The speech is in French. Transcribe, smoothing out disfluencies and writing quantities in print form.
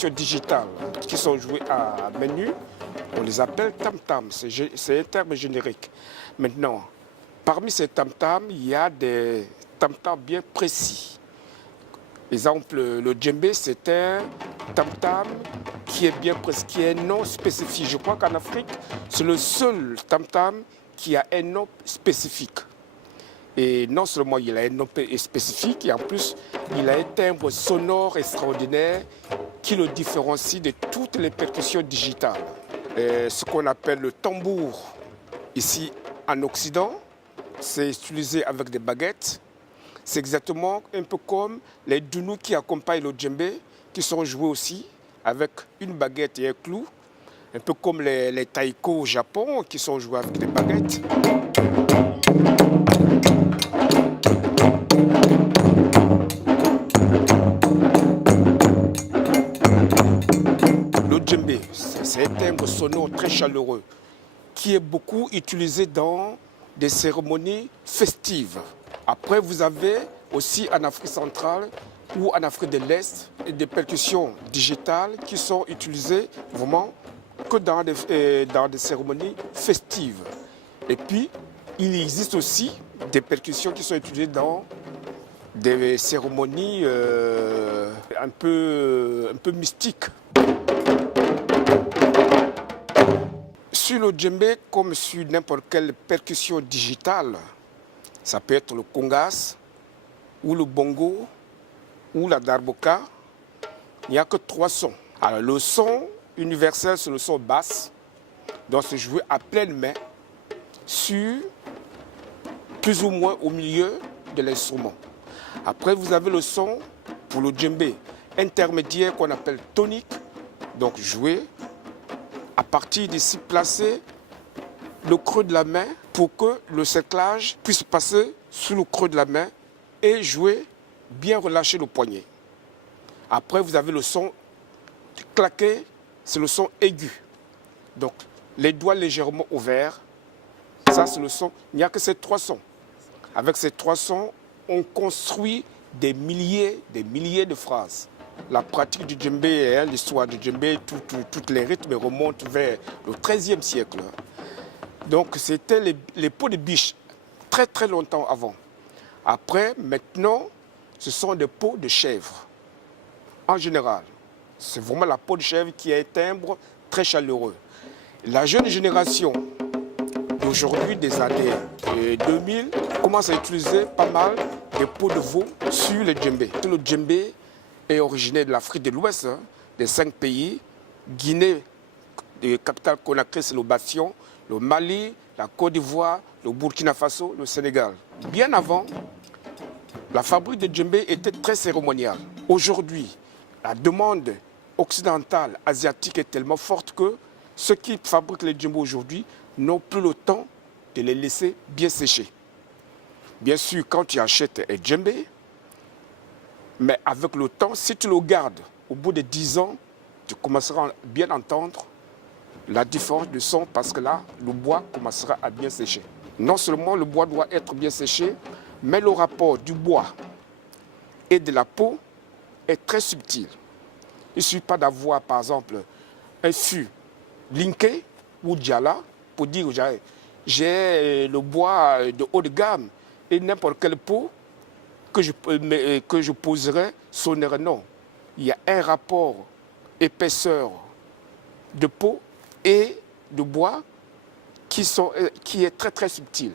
percussions digitales qui sont jouées à main nue, on les appelle tam-tam, c'est un terme générique. Maintenant, parmi ces tam-tam, il y a des tam-tam bien précis. Exemple, le djembé, c'est un tam-tam qui est bien précis, qui est un nom spécifique. Je crois qu'en Afrique, c'est le seul tam-tam qui a un nom spécifique. Et non seulement il a un nom spécifique, et en plus, il a un timbre sonore extraordinaire qui le différencie de toutes les percussions digitales. Ce qu'on appelle le tambour, ici en Occident, c'est utilisé avec des baguettes. C'est exactement un peu comme les dounous qui accompagnent le djembé, qui sont joués aussi avec une baguette et un clou. Un peu comme les taiko au Japon, qui sont joués avec des baguettes. Le djembé, c'est un timbre sonore très chaleureux qui est beaucoup utilisé dans des cérémonies festives. Après, vous avez aussi en Afrique centrale ou en Afrique de l'Est des percussions digitales qui sont utilisées vraiment que dans des cérémonies festives. Et puis, il existe aussi des percussions qui sont utilisées dans des cérémonies un peu mystiques. Sur le djembé, comme sur n'importe quelle percussion digitale, ça peut être le congas, ou le bongo, ou la darbuka, il n'y a que 3 sons. Alors le son universel, c'est le son basse, donc c'est joué à pleine main, sur plus ou moins au milieu de l'instrument. Après, vous avez le son pour le djembé intermédiaire qu'on appelle tonique, donc joué à partir d'ici, placer le creux de la main pour que le cerclage puisse passer sous le creux de la main et jouer, bien relâcher le poignet. Après, vous avez le son claqué, c'est le son aigu. Donc, les doigts légèrement ouverts, ça c'est le son. Il n'y a que ces 3 sons. Avec ces 3 sons, on construit des milliers de phrases. La pratique du djembé, l'histoire du djembé, tous les rythmes remontent vers le XIIIe siècle. Donc c'était les peaux de biche très très longtemps avant. Après, maintenant, ce sont des peaux de chèvre. En général, c'est vraiment la peau de chèvre qui a un timbre très chaleureux. La jeune génération d'aujourd'hui, des années 2000, commence à utiliser pas mal des peaux de veau sur le djembé. Le djembé est originaire de l'Afrique de l'Ouest, des 5 pays. Guinée, la capitale Conakry, c'est le Bastion, le Mali, la Côte d'Ivoire, le Burkina Faso, le Sénégal. Bien avant, la fabrique de djembé était très cérémoniale. Aujourd'hui, la demande occidentale, asiatique est tellement forte que ceux qui fabriquent les djembés aujourd'hui n'ont plus le temps de les laisser bien sécher. Bien sûr, quand tu achètes un djembé, mais avec le temps, si tu le gardes, au bout de 10 ans, tu commenceras à bien entendre la différence de son parce que là, le bois commencera à bien sécher. Non seulement le bois doit être bien séché, mais le rapport du bois et de la peau est très subtil. Il ne suffit pas d'avoir, par exemple, un fût linké ou diala pour dire j'ai le bois de haut de gamme et n'importe quelle peau que je poserai sonnerait. Non. Il y a un rapport épaisseur de peau et de bois qui est très très subtil.